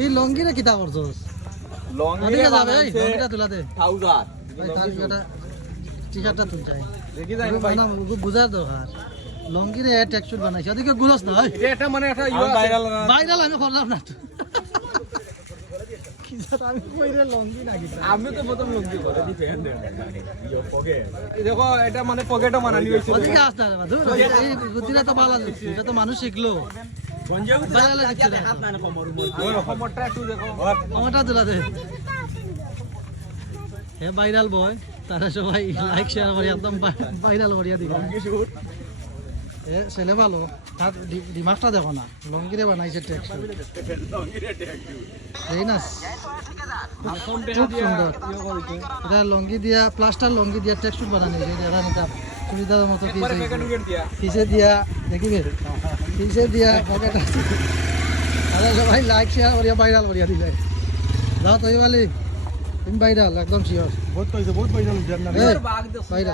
এই লঙ্গিরে কিতা করছস লঙ্গি যাবে এই লঙ্গিটা তুলা দে ট্রাউজার ভাই তার একটা টি-শার্টটা তুল চাই দেখি যাই ভাই না বুঝার দরকার লঙ্গিরে টেক্সচার বানাইছে ওদিকে গুলস না এটা একটা মানে একটা ইয়া ভাইরাল ভাইরাল আমি করলাম না কি জাত আমি কইরে লঙ্গি না কি আমি তো প্রথম লঙ্গি করে দি ফ্যান দে ইয়া পকেট দেখো এটা মানে পকেটও মানানি হইছে ওদিকে আসতে হবে ধুর এই বুদ্ধিটা তো ভালো আছে এটা তো মানুষ শিখলো ভাইরাল হচ্ছে না হাত না কমর ওই কমরটা একটু দেখো আমারটা তুলা দে হে ভাইরাল বয় তারা সবাই লাইক শেয়ার করে একদম ভাইরাল করিয়া দিবে এ ছেলে ভালো তার দিমাগটা দেখো না লঙ্গিরে বানাইছে টেক্সচার এই না খুব সুন্দর এটা লঙ্গি দিয়া প্লাস্টার লঙ্গি দিয়া টেক্সচার বানানো হয়েছে এটা নিতা সুবিধার মতো পিছে দিয়া দেখিবে পিছে দিয়া পকেট তারা সবাই লাইক শেয়ার করিয়া ভাইরাল করিয়া দিবে যাও তুই বলি তুমি ভাইরাল একদম শিওর বহুত পয়সা ভাইরাল ভাইরাল